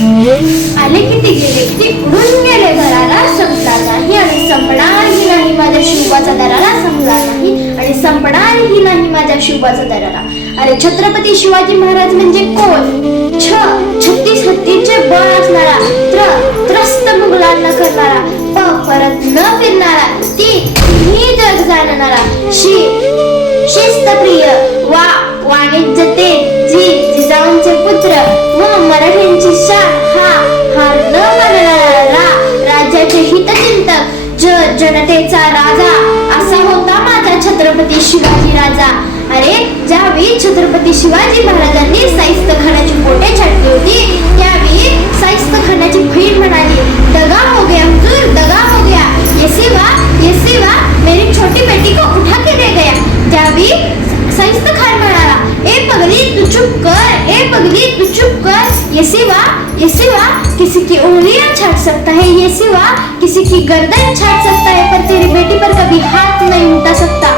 आले किती गेले किती उडून गेले घराला संपला नाही आणि संपणारही नाही माझ्या शिवाचा दरारा संपला नाही आणि संपणारही नाही माझ्या शिवाचा दरारा. अरे छत्रपती शिवाजी महाराज म्हणजे कोण? 36 हत्तीचे बळ असणारा, त्रस्त मुघलांना करणारा, परत न फिरणारा, ती जग जाणणारा, शिस्तप्रिय, वाणिज्य जिजाऊंचे पुत्र व मराठ्यांची शान, हार न मानणारा, राज्याचे हितचिंतक, जनतेचा राजा, असा होता माझा छत्रपती शिवाजी राजा. अरे ज्यावेळी छत्रपती शिवाजी महाराजांनी साइस्त खानाची पोटे छाटली होती त्यावेळी साइस्त खानाची बहीण म्हणाली, दगा हो गया हुजूर, दगा हो गया, ये सिवा मेरी छोटी बेटी को उठा के दे गया. त्यावेळी साइस्त खान म्हणाला, ए पगली तू चुप कर, ए पगली तू चुप कर, ये सिवा किसी की उंगलियां छाट सकता है, ये सिवा किसी की गर्दन छाट सकता है, पर तेरी बेटी पर कभी हाथ नहीं उठा सकता.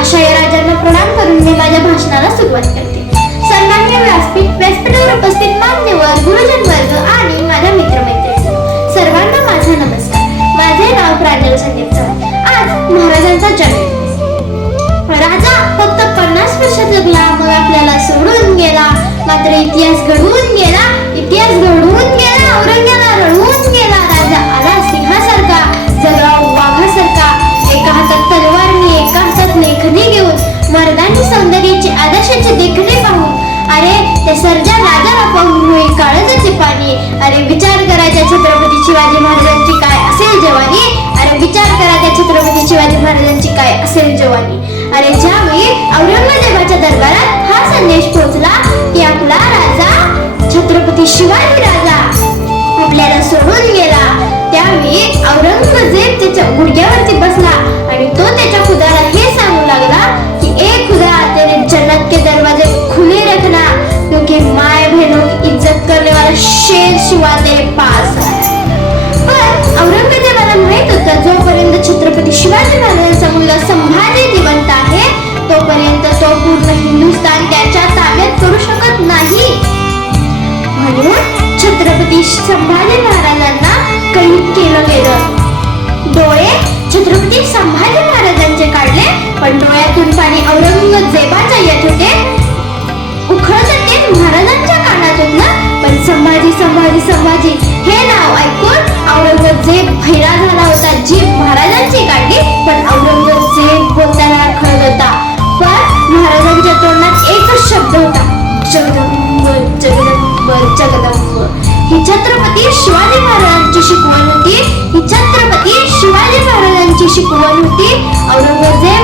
अशा या राजांना प्रणाम करून मी माझ्या भाषणाला सुरुवात करते. सन्माननीय व्यासपीठावर उपस्थित मान्यवर, गुरुजन वर्ग आणि माझ्या मित्रमैत्रिणी सर्वांना माझा नमस्कार. माझे नाव प्रांजल संदीप चव्हाण. आज महाराजांचा जन्म. राजा फक्त 50 वर्षात जगला, मग आपल्याला सोडून गेला. मात्र इतिहास घडवून गेला, औरंग्याला रडवून गेला. राजा आला सिंहासारखा, जगला वाघासारखा, एका हातात तलवारनी, एका हातात लेखणी घेऊन, मर्दानी सौंदर्याचे आदर्शाचे देखणे पाहून. अरे ते सर्जा राजाला पाहून होईल काळजाचे पाणी. अरे विचार करायच्या छत्रपती शिवाजी महाराजांची काय असेल जवानी. अरे विचार करायच्या छत्रपती शिवाजी महाराजांची काय असेल जवानी. अरे ज्यावेळी औरंगजेबाच्या दरबारात हा संदेश पोहोचला की आपला राजा छत्रपती शिवाजी राजा आपल्याला सोडून गेला, त्यावेळी औरंगजेब त्याच्या गुडघ्यावरती बसला आणि तो त्याच्या खुदाला हे सांगू लागला की ए खुदा, तेरे जन्नत के दरवाजे खुले रखना, क्योंकि माय बहनों की इज्जत करने वाला शेर शिवा तेरे पास है. पण औरंगजेबाला माहित होतं जोपर्यंत छत्रपती शिवाजी महाराजांचा मुलगा संभाजी जिवंत आहे तोपर्यंत तो पूर्ण हिंदुस्थान त्याच्या ताब्यात करू शकत नाही. म्हणून छत्रपती संभाजी महाराजांना कैद केलं गेलं. डोळे छत्रपती संभाजी महाराजांचे काढले, पण डोळ्यातून पाणी औरंगजेबाच्या येत होते. उखळत तेच महाराजांच्या कानात होतं, पण संभाजी हे नाव ऐकून औरंगजेब भैरा झाला होता. जीभ महाराजांची काढली, पण औरंगजेब बोलताना खळत होता. पण महाराजांच्या तोंडात एकच शब्द होता, जगदंब जगदंब जगदंब. ही छत्रपती शिवाजी महाराजांची शिकवण होती. औरंगजेब